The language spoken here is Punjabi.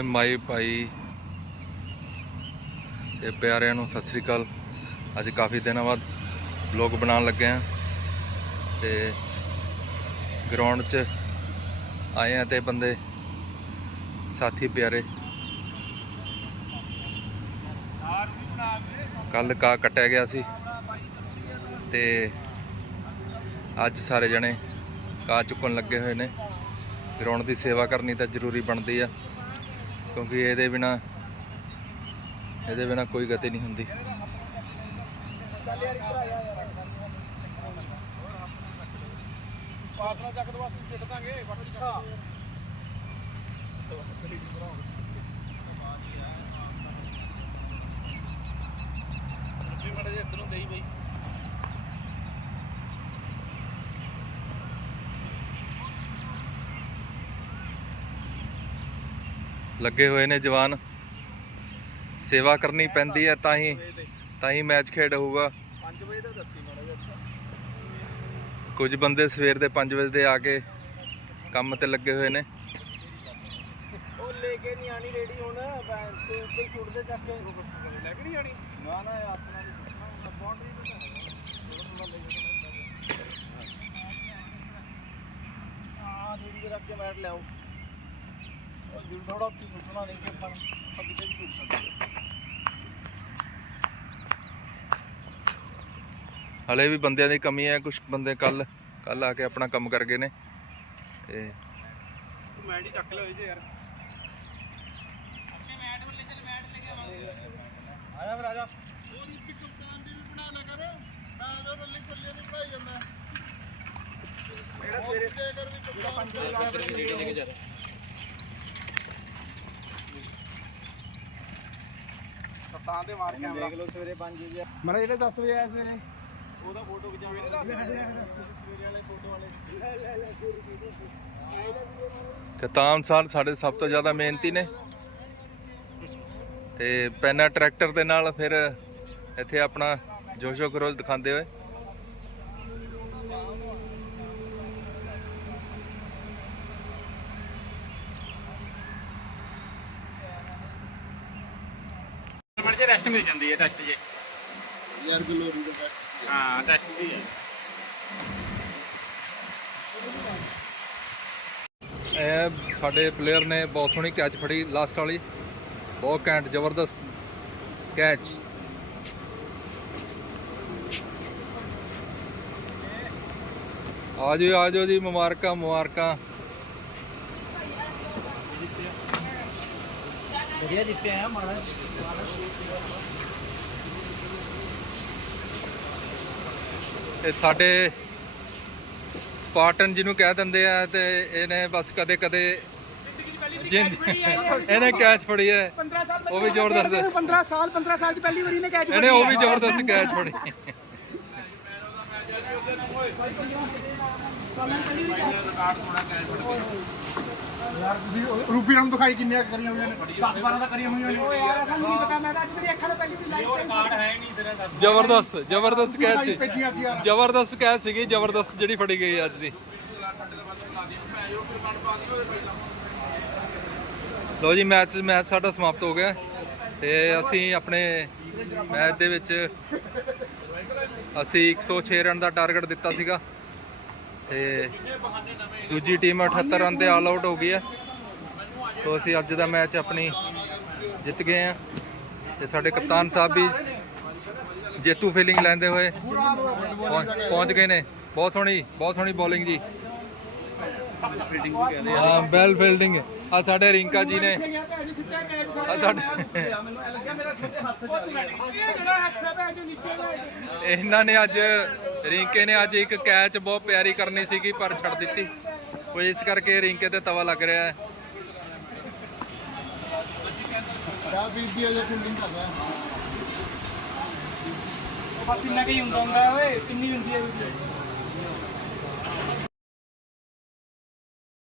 ਸਾਰੇ ਮਾਈ ਭਾਈ ਤੇ ਪਿਆਰਿਆਂ ਨੂੰ ਸਤਿ ਸ੍ਰੀ ਅਕਾਲ। ਅੱਜ ਕਾਫੀ ਦਿਨਾਂ ਬਾਅਦ ਵਲੌਗ ਬਣਾਉਣ ਲੱਗੇ ਆ ਤੇ ਗਰਾਊਂਡ 'ਚ ਆਏ ਆ ਤੇ ਬੰਦੇ, ਸਾਥੀ ਪਿਆਰੇ। ਕੱਲ ਕਾ ਕੱਟਿਆ ਗਿਆ ਸੀ ਤੇ ਅੱਜ ਸਾਰੇ ਜਣੇ ਕਾ ਚੁੱਕਣ ਲੱਗੇ ਹੋਏ ਨੇ। ਗਰਾਊਂਡ ਦੀ ਸੇਵਾ ਕਰਨੀ ਤਾਂ ਜ਼ਰੂਰੀ ਬਣਦੀ ਆ। ਕਿਉਂਕਿ ਇਹਦੇ ਬਿਨਾ ਇਹਦੇ ਬਿਨਾ ਕੋਈ ਗਤੀ ਨਹੀਂ ਹੁੰਦੀ। ਪਾਟਨਾ ਚੱਕ ਦੋ ਅਸੀਂ ਸਿੱਟ ਦਾਂਗੇ ਅੱਛਾ ਜੀ ਮੜੇ ਜੇ ਇਧਰੋਂ ਦੇਈ ਬਈ। ਲੱਗੇ ਹੋਏ ਨੇ ਜਵਾਨ। ਸੇਵਾ ਕਰਨੀ ਪੈਂਦੀ ਹੈ ਤਾਂ ਹੀ ਤਾਂ ਹੀ ਮੈਚ ਖੇਡ ਹੋਊਗਾ। 5 ਵਜੇ ਦਾ ਦੱਸੀ ਮੜਾ ਜੇ ਅੱਛਾ ਕੁਝ ਬੰਦੇ ਸਵੇਰ ਦੇ 5 ਵਜੇ ਦੇ ਆ ਕੇ ਕੰਮ ਤੇ ਲੱਗੇ ਹੋਏ ਨੇ। ਉਹ ਲੈ ਕੇ ਨਹੀਂ ਆਣੀ ਰੇੜੀ ਹੁਣ ਬੈਂਕ ਤੇ ਉੱਤੇ ਛੁੱਟ ਦੇ ਚੱਕ ਕੇ। ਲੈ ਕੇ ਨਹੀਂ ਆਣੀ ਨਾ ਨਾ ਆਪਣਾ ਸੁੱਟਣਾ ਬਾਉਂਡਰੀ ਤੇ ਆ ਰੇੜੀ ਰੱਖ ਕੇ ਬੈਠ ਲਿਆਓ। ਦਿਲ ਥੋੜਾ ਸੁੱਟਣਾ ਨਹੀਂ ਕਿ ਆਪਾਂ ਕਿਤੇ ਵੀ ਸੁੱਟ ਸਕਦੇ। ਹਲੇ ਵੀ ਬੰਦਿਆਂ ਦੀ ਕਮੀ ਹੈ ਕੁਝ ਬੰਦੇ ਕੱਲ ਕੱਲ ਆ ਕੇ ਆਪਣਾ ਕੰਮ ਕਰ ਗਏ ਨੇ। ਤੇ ਤੂੰ ਮੈਟ ਹੀ ਚੱਕ ਲਿਓ ਇਹਦੇ ਯਾਰ। ਅੱਛੇ ਮੈਟ ਵੱਲੇ ਚੱਲ ਮੈਟ ਲੈ ਕੇ ਆਇਆ ਫਿਰ ਆਜਾ। ਹੋਰ ਇੱਕ ਕਪਤਾਨ ਦੀ ਵੀ ਬਣਾ ਲਿਆ ਕਰ। ਮੈਂ ਜੋ ਰੱਲੀ ਛੱਲੇ ਦੀ ਬਣਾਈ ਜਾਂਦਾ। ਜਿਹੜਾ ਸਵੇਰੇ? ਤੇ ਕਰ ਵੀ ਕਪਤਾਨ ਰੇੜੀ ਲੈ ਕੇ ਜਾ ਤੇ ਮਾਰ ਕੈਮਰਾ। ਦੇਖ ਲਓ ਸਵੇਰੇ 5 ਵਜੇ ਮਰਾ ਜਿਹੜੇ 10 ਵਜੇ ਆਇਆ ਸਵੇਰੇ। ਉਹਦਾ ਫੋਟੋ ਖਿਚਾਵੇ ਸਵੇਰੇ ਵਾਲੇ ਫੋਟੋ ਵਾਲੇ। ਕਤਾਨ ਸਾਲ ਸਾਡੇ ਸਭ ਤੋਂ ਜ਼ਿਆਦਾ ਮਿਹਨਤੀ ਨੇ। ਤੇ ਪੈਨਾ ਟਰੈਕਟਰ ਦੇ ਨਾਲ ਫਿਰ ਇੱਥੇ ਆਪਣਾ ਜੋਸ਼ੋ ਖਰੋਜ ਦਿਖਾਉਂਦੇ ਹੋਏ। ਜੇ ਰੈਸਟ ਮਿਲ ਜਾਂਦੀ ਹੈ ਟੈਸਟ ਜੇ। ਯਾਰ ਗਲੋਰੀ ਦਾ ਬੈਠ ਹਾਂ। ਟੈਸਟ ਦੀ ਹੈ। ਇਹ ਸਾਡੇ ਪਲੇਅਰ ਨੇ ਬਹੁਤ ਸੋਹਣੀ ਕੈਚ ਫੜੀ ਲਾਸਟ ਵਾਲੀ। ਬਹੁਤ ਘੈਂਟ ਜ਼ਬਰਦਸਤ ਕੈਚ ਆਜੋ ਆਜੋ ਜੀ ਮੁਬਾਰਕਾਂ ਮੁਬਾਰਕਾਂ। ਵਧੀਆ ਜਿੱਤੇ ਆ ਮਾੜਾ ਇਹ ਸਾਡੇ ਸਪਾਰਟਨ ਜਿਹਨੂੰ ਕਹਿ ਦਿੰਦੇ ਆ ਤੇ ਇਹਨੇ ਬਸ ਕਦੇ ਕਦੇ ਇਹਨੇ ਕੈਚ ਫੜੀ ਹੈ। 15 ਸਾਲ ਉਹ ਵੀ ਜ਼ਬਰਦਸਤ ਹੈ। 15 ਸਾਲ 15 ਸਾਲ ਚ ਪਹਿਲੀ ਵਾਰੀ ਨੇ ਕੈਚ ਇਹਨੇ ਉਹ ਵੀ ਜ਼ਬਰਦਸਤ ਕੈਚ ਫੜੀ। ਰੂਬੀ ਨੂੰ ਦਿਖਾਈ ਕਿੰਨੀਆਂ ਕਰੀਆਂ ਹੋਈਆਂ ਨੇ? 10 12 ਦਾ ਕਰੀਆਂ ਹੋਈਆਂ ਨੇ। ਯਾਰ ਸਾਨੂੰ ਨਹੀਂ ਪਤਾ ਮੈਂ ਤਾਂ ਅੱਜ ਮੇਰੀ ਅੱਖਾਂ ਨਾਲ ਪਹਿਲੀ ਵਾਰੀ ਲਾਈਵ ਕਾਰਡ ਹੈ ਨਹੀਂ ਤੇਰਾ ਦੱਸ ਜ਼ਬਰਦਸਤ ਜ਼ਬਰਦਸਤ ਕੈਚ ਸੀ। ਜ਼ਬਰਦਸਤ ਕੈਚ ਸੀਗੀ ਜ਼ਬਰਦਸਤ ਜਿਹੜੀ ਫੜੀ ਗਈ ਅੱਜ ਦੀ। ਲੋ ਜੀ ਮੈਚ ਮੈਚ ਸਾਡਾ ਸਮਾਪਤ ਹੋ ਗਿਆ। ਤੇ ਅਸੀਂ ਆਪਣੇ ਮੈਚ ਦੇ ਵਿੱਚ ਅਸੀਂ 106 ਰਨ ਦਾ ਟਾਰਗੇਟ ਦਿੱਤਾ ਸੀਗਾ। ਤੇ ਦੂਜੀ ਟੀਮ 78 ਰਨ ਤੇ ਆਲ ਆਊਟ ਹੋ ਗਈ ਹੈ ਤੋਂ ਅਸੀਂ ਅੱਜ ਦਾ ਮੈਚ ਆਪਣੀ ਜਿੱਤ ਗਏ ਆ। ਤੇ ਸਾਡੇ ਕਪਤਾਨ ਸਾਹਿਬ ਵੀ ਜੇਤੂ ਫੀਲਿੰਗ ਲੈਂਦੇ ਹੋਏ ਪਹੁੰਚ ਪਹੁੰਚ ਗਏ ਨੇ। ਬਹੁਤ ਸੋਹਣੀ ਬਹੁਤ ਸੋਹਣੀ ਬੋਲਿੰਗ ਜੀ। ਹਾਂ ਬੈਲ ਫੀਲਡਿੰਗ ਆ ਸਾਡੇ ਰਿੰਕਾ ਜੀ ਨੇ। ਆ ਸਾਡੇ ਇਹਨਾਂ ਨੇ ਅੱਜ ਰਿੰਕੇ ਨੇ ਅੱਜ ਇੱਕ ਕੈਚ ਬਹੁਤ ਪਿਆਰੀ ਕਰਨੀ ਸੀਗੀ ਪਰ ਛੱਡ ਦਿੱਤੀ। ਕੋਈ ਇਸ ਕਰਕੇ ਰਿੰਕੇ ਤੇ ਤਵਾ ਲੱਗ ਰਿਹਾ ਹੈ। ਕਿਆ ਬੀਤ ਦੀ ਅਜੇ ਫੀਲਡਿੰਗ ਕਰਦਾ ਬਸ ਇੰਨਾ ਕੀ ਹੁੰਦਾ ਹੁੰਦਾ ਓਏ ਕਿੰਨੀ ਹੁੰਦੀ ਹੈ